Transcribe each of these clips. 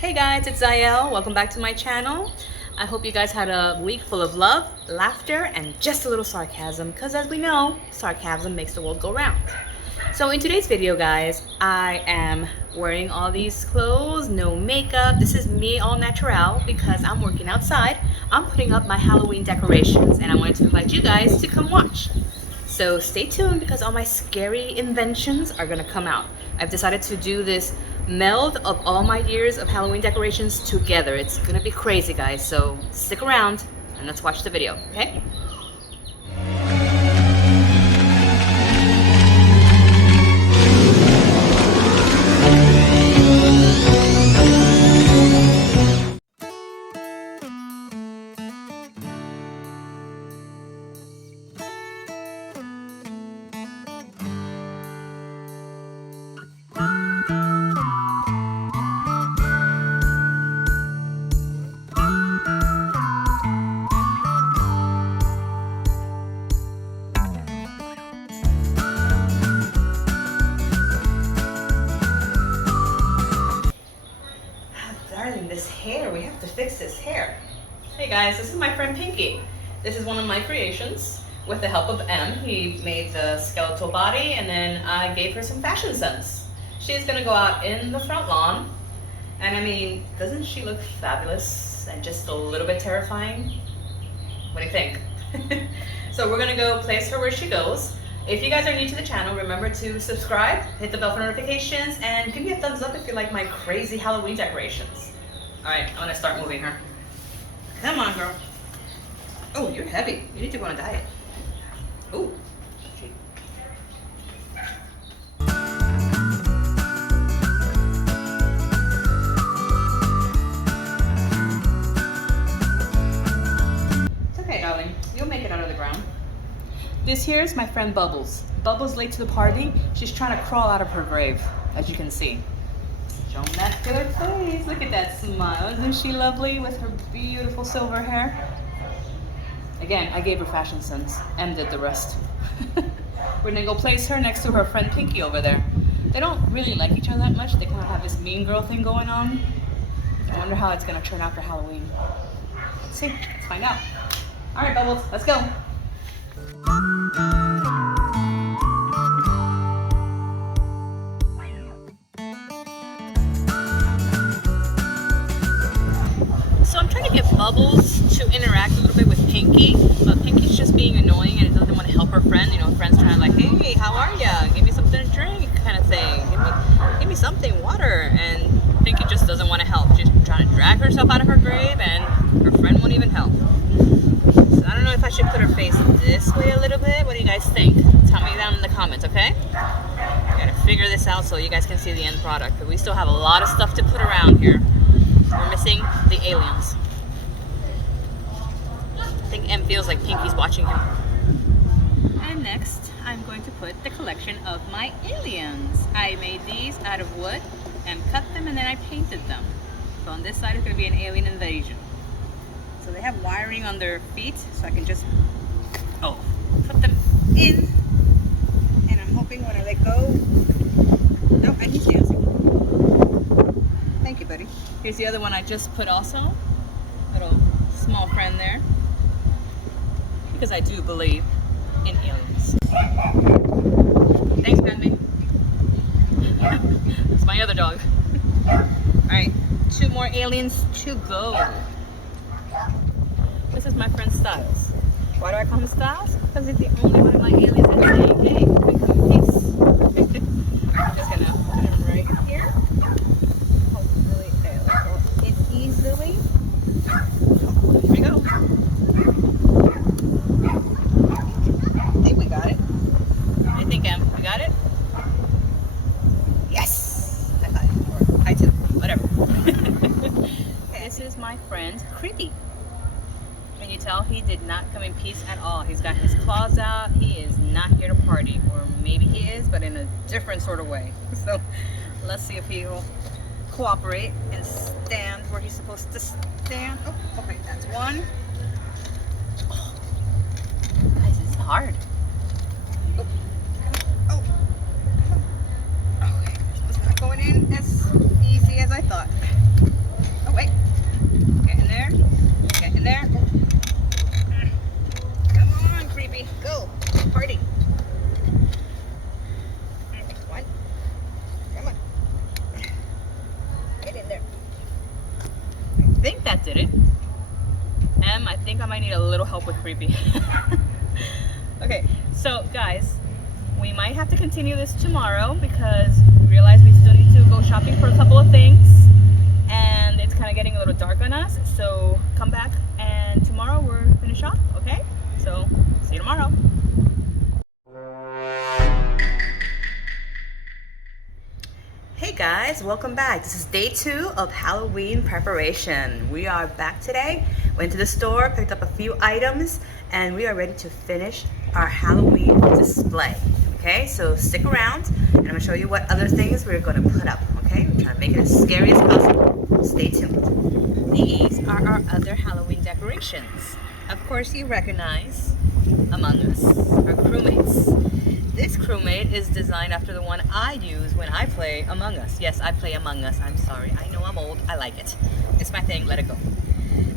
Hey guys, it's Xyelle. Welcome back to my channel. I hope you guys had a week full of love, laughter, and just a little sarcasm, because as we know, sarcasm makes the world go round. So in today's video, guys, I am wearing all these clothes, no makeup. This is me all natural because I'm working outside. I'm putting up my Halloween decorations, and I wanted to invite you guys to come watch. So stay tuned because all my scary inventions are gonna come out. I've decided to do this meld of all my years of Halloween decorations together. It's gonna be crazy, guys, so stick around and let's watch the video, okay? Darling, this hair, we have to fix this hair. Hey guys, this is my friend Pinky. This is one of my creations. With the help of M, he made the skeletal body and then I gave her some fashion sense. She's gonna go out in the front lawn. And I mean, doesn't she look fabulous and just a little bit terrifying? What do you think? So we're gonna go place her where she goes. If you guys are new to the channel, remember to subscribe, hit the bell for notifications, and give me a thumbs up if you like my crazy Halloween decorations. All right, I'm gonna start moving her. Come on, girl. Oh, you're heavy. You need to go on a diet. Ooh. It's okay, darling. You'll make it out of the ground. This here is my friend Bubbles. Bubbles late to the party. She's trying to crawl out of her grave, as you can see. Show them that killer face. Look at that smile. Isn't she lovely with her beautiful silver hair? Again, I gave her fashion sense. M did the rest. We're gonna go place her next to her friend Pinky over there. They don't really like each other that much. They kind of have this mean girl thing going on. I wonder how it's gonna turn out for Halloween. Let's see. Let's find out. All right, Bubbles, let's go. So I'm trying to get Bubbles to interact a little bit with Pinky, but Pinky's just being annoying and doesn't want to help her friend. You know, friend's trying to like, hey, how are ya? Give me something to drink, kind of thing. Give me something, water. And Pinky just doesn't want to help. She's trying to drag herself out of her grave, and her friend won't even help. So I don't know if I should put her face this way a little bit. What do you guys think? Tell me down in the comments, okay? I gotta figure this out so you guys can see the end product. But we still have a lot of stuff to put around here. We're missing the aliens. I think M feels like Pinky's watching him. And next, I'm going to put the collection of my aliens. I made these out of wood and cut them and then I painted them. So on this side is going to be an alien invasion. So they have wiring on their feet, so I can just put them in. And I'm hoping when I let go, oh, and he's dancing. Thank you, buddy. Here's the other one I just put also. Little small friend there. Because I do believe in aliens. Thanks, Padme. That's my other dog. Alright, 2 more aliens to go. This is my friend Styles. Why do I call him Styles? Because he's the only one of my aliens that's saying, hey, can we come in peace? I'm just gonna put him right here. Hopefully, there we go. It easily. Here we go. I think we got it. I think we got it. Yes! I got it. Or I too. Whatever. Okay, this is my friend Creepy. Can you tell he did not come in peace at all? He's got his claws out. He is not here to party. Or maybe he is, but in a different sort of way. So let's see if he will cooperate and stand where he's supposed to stand. Oh, okay, that's one. Oh, guys, this is hard. Oh, oh. Okay, it's not going in as easy as I thought. think that did it. I think I might need a little help with creepy. Okay, so guys, we might have to continue this tomorrow because we realize we still need to go shopping for a couple of things and it's kind of getting a little dark on us. So come back and tomorrow we're gonna shop, okay? So see you tomorrow. Hey guys, welcome back. This is day 2 of Halloween preparation. We are back today. Went to the store, picked up a few items, and we are ready to finish our Halloween display. Okay, so stick around and I'm gonna show you what other things we're gonna put up. Okay, we're trying to make it as scary as possible. Stay tuned. These are our other Halloween decorations. Of course you recognize Among Us, our crewmates. This crewmate is designed after the one I use when I play Among Us. Yes, I play Among Us. I'm sorry. I know I'm old. I like it. It's my thing. Let it go.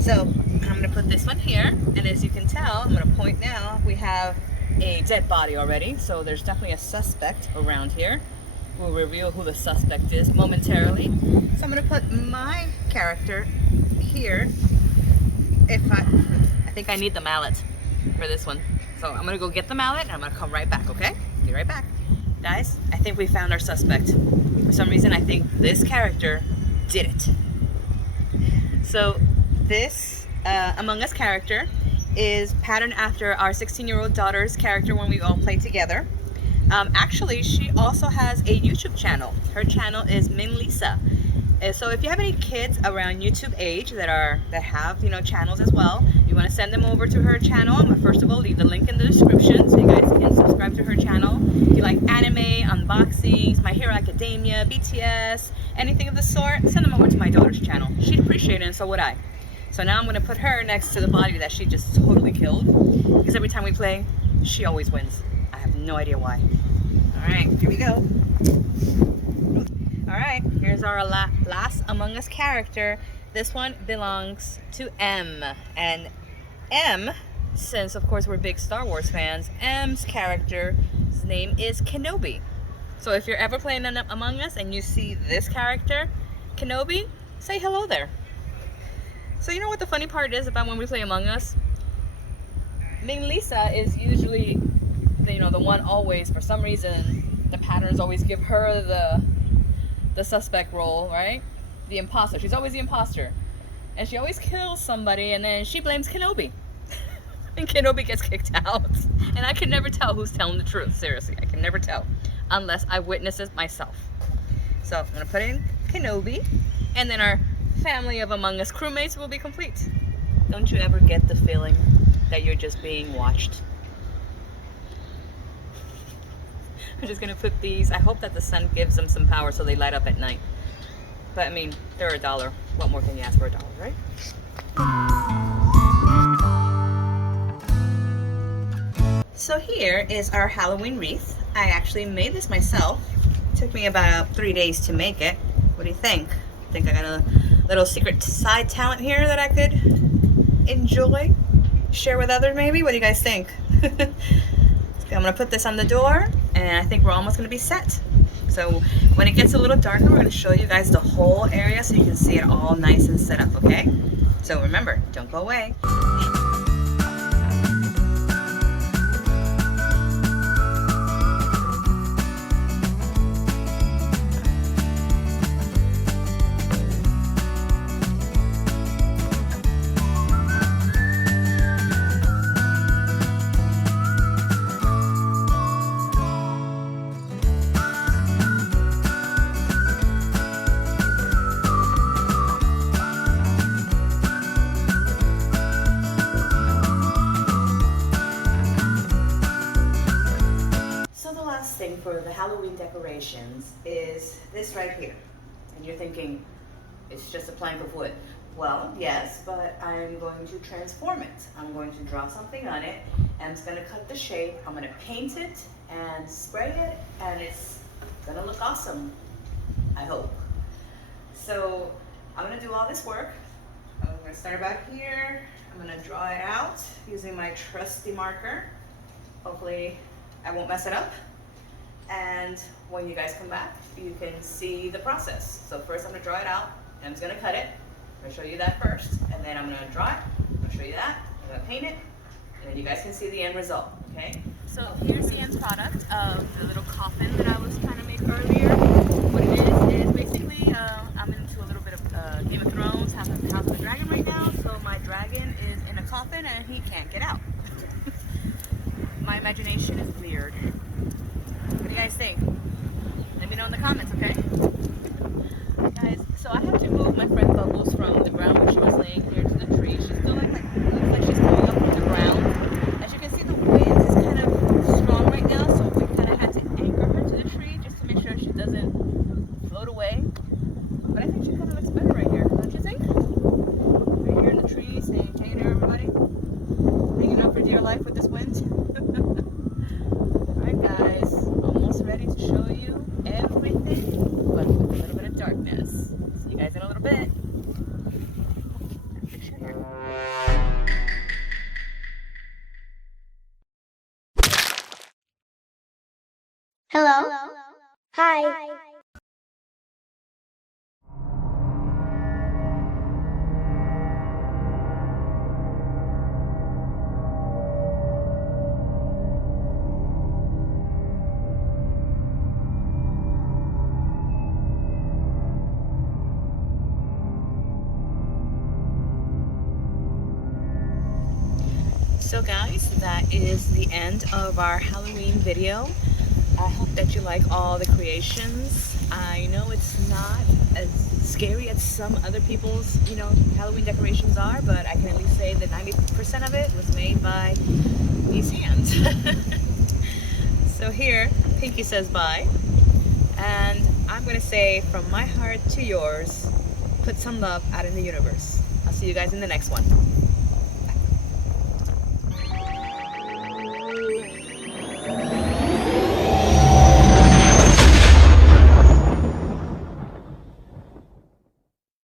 So I'm going to put this one here. And as you can tell, I'm going to point now, we have a dead body already. So there's definitely a suspect around here. We'll reveal who the suspect is momentarily. So I'm going to put my character here. I think I need the mallet for this one. So I'm gonna go get the mallet and I'm gonna come right back, okay? Be right back. Guys, I think we found our suspect. For some reason, I think this character did it. So this Among Us character is patterned after our 16-year-old daughter's character when we all play together. Actually, she also has a YouTube channel. Her channel is Min Lisa. So if you have any kids around YouTube age that have channels as well, you want to send them over to her channel. I'm gonna first of all leave the link in the description so you guys can subscribe to her channel. If you like anime, unboxings, My Hero Academia, BTS, anything of the sort, send them over to my daughter's channel. She'd appreciate it and so would I. So now I'm gonna put her next to the body that she just totally killed, because every time we play, she always wins. I have no idea why. All right, here we go. Alright, here's our last Among Us character. This one belongs to M. And M, since of course we're big Star Wars fans, M's character's name is Kenobi. So if you're ever playing Among Us and you see this character, Kenobi, say hello there. So you know what the funny part is about when we play Among Us? Min Lisa is usually the one always, for some reason, the patterns always give her the suspect role, right? The imposter. She's always the imposter. And she always kills somebody and then she blames Kenobi. And Kenobi gets kicked out. And I can never tell who's telling the truth. Seriously, I can never tell. Unless I witness it myself. So I'm going to put in Kenobi. And then our family of Among Us crewmates will be complete. Don't you ever get the feeling that you're just being watched? I'm just gonna put these. I hope that the sun gives them some power so they light up at night. But I mean, they're $1. What more can you ask for $1, right? So here is our Halloween wreath. I actually made this myself. It took me about 3 days to make it. What do you think? Think I got a little secret side talent here that I could enjoy? Share with others maybe? What do you guys think? I'm gonna put this on the door and I think we're almost gonna be set. So when it gets a little darker, we're gonna show you guys the whole area so you can see it all nice and set up, okay? So remember, don't go away. For the Halloween decorations is this right here. And you're thinking, it's just a plank of wood. Well, yes, but I'm going to transform it. I'm going to draw something on it, and it's gonna cut the shape. I'm gonna paint it and spray it, and it's gonna look awesome, I hope. So I'm gonna do all this work. I'm gonna start back here. I'm gonna draw it out using my trusty marker. Hopefully I won't mess it up. And when you guys come back, you can see the process. So first I'm gonna draw it out, Em's gonna cut it, I'm gonna show you that first, and then I'm gonna draw it. I'm gonna show you that. I'm gonna paint it, and then you guys can see the end result, okay? So here's the end product of the little coffin that I was trying to make earlier. What it is basically, I'm into a little bit of Game of Thrones, House of the Dragon right now, so my dragon is in a coffin and he can't get out. My imagination is weird. What do you guys think? Let me know in the comments, okay? Guys, so I had to move my friend Bubbles from the ground where she was laying here to the tree. She's still looks like she's coming up from the ground. As you can see, the wind is kind of strong right now, so we kind of had to anchor her to the tree just to make sure she doesn't float away. But I think she kind of looks better right here, don't you think? Right here in the tree, saying, "Hey there, everybody." Hanging out for dear life with this wind. Alright guys, almost ready to show you everything, but with a little bit of darkness. See you guys in a little bit. Hello. Hi. So guys, that is the end of our Halloween video. I hope that you like all the creations. I know it's not as scary as some other people's, Halloween decorations are, but I can at least say that 90% of it was made by these hands. So here, Pinky says bye. And I'm gonna say from my heart to yours, put some love out in the universe. I'll see you guys in the next one.